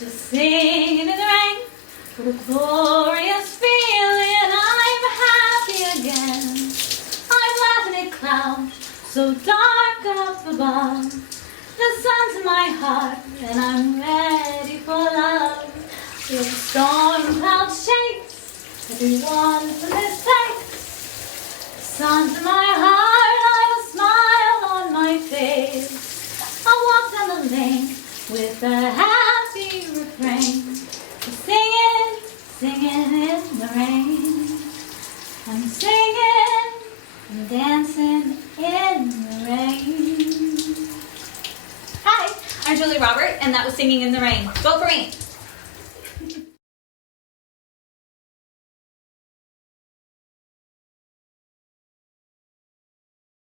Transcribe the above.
just singing in the rain. What a glorious feeling, I'm happy again. I'm laughing at clouds so dark up above. The sun's in my heart and I'm ready for love. If the storm clouds chase everyone from this place, the sun's in my heart, I have a smile on my face. I'll walk down the lane with a happy refrain, singing, singing in the rain. I'm singing and dancing in the rain. Hi, I'm Julie Robert, and that was Singing in the Rain. Vote for me.